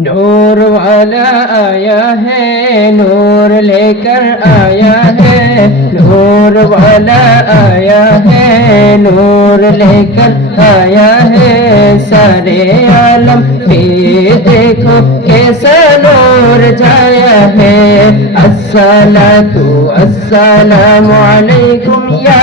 नूर वाला आया है नूर लेकर आया है नूर वाला आया है नूर लेकर आया है सारे आलम पे देखो कैसा नूर जाया है अस्सलाम तो अस्सलाम वालेकुम या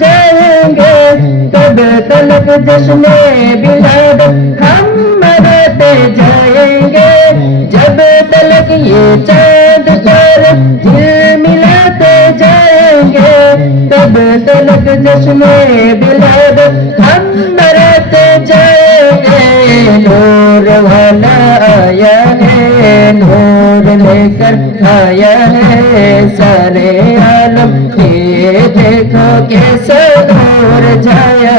जाएंगे तब तलक जश्न बिलाद हम मनाते जाएंगे जब तलक ये चांद पर दिल मिलाते जाएंगे तब तलक जश्न बिलाद हम मनाते जाएंगे नूर वाला आया है नूर लेकर आया है सारे आलम की देखो कैसे दूर जाए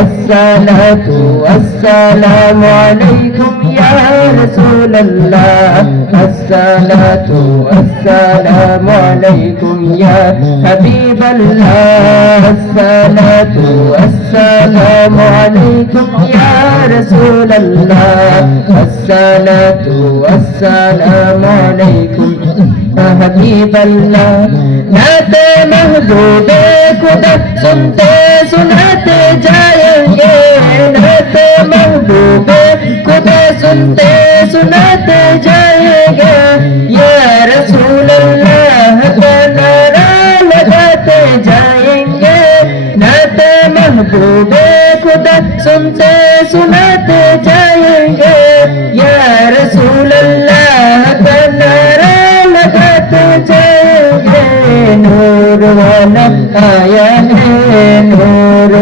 अस्सलातु अस्सलाम अलैकुम या रसूल अल्लाह अस्सलातु अस्सलाम अलैकुम या हबीब अल्लाह अस्सलातु अस्सलाम अलैकुम या रसूल अल्लाह अस्सलातु अस्सलाम अलैकुम या हबीब अल्लाह सुनाते महबूबे खुदा सुनते सुनाते जाएंगे नाते महबूबे खुदा सुनते सुनाते जाएंगे ये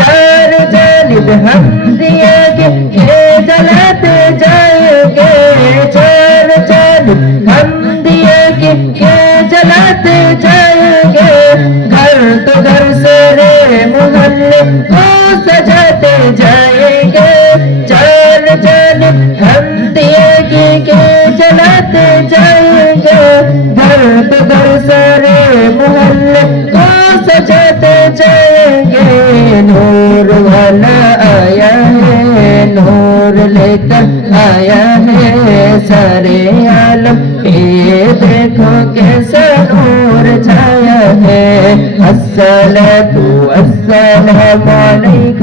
चार जानिब हम दिएगे ये जलत जाएंगे चार जानिब हम दिएगे ये जलत जाएंगे घर तो घर से रे मोहल्ले को सजाते जाएंगे चार जानिब हम दिएगे ये जलत जाएंगे दर्द दर सरे मोहल्ले को सजाते जाएंगे नूर वाला आया है नूर लेकर आया है सारे आलम ये देखो कैसा नूर छाया है असल तू तो असल है मालिक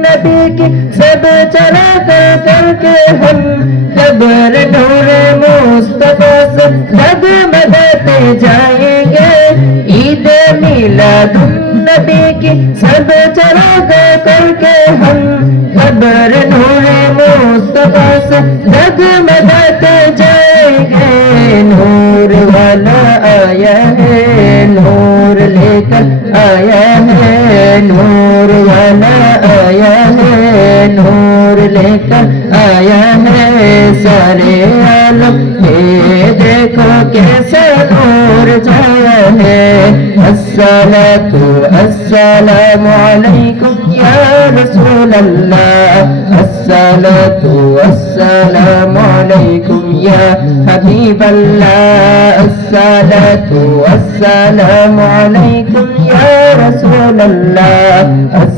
नबी की सब चला कर करके हम कबर डोरे मुस्तफा से लग मदते जाएंगे ईद मिला तुम नबी की सब चला कर करके हम खबर ढोरे मुस्तफा से लग मदते जाएंगे नूर वाला आया है नूर लेकर आया है नूर नूर लेकर आया है सारे आलम ये देखो कैसे दूर जाया है अस्सलाम तो अस्सलाम वालेकुम या रसूल अल्लाह अस्सलाम तो अस्सलाम वालेकुम या हबीब अल्लाह अस्सलाम तो अस्सलाम वालेकुम या रसूल अल्लाह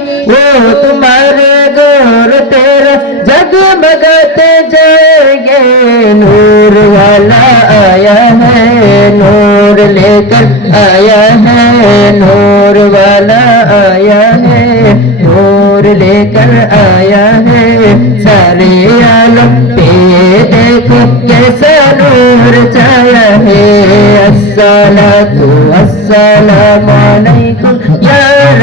वो तुम्हारे गौर तेरा जगमगते जाएंगे नूर वाला आया है नूर लेकर आया है नूर वाला आया है नूर लेकर आया है, ले है। सारे आलम पे देखो कैसा नूर छाया है असला तू असला मानई या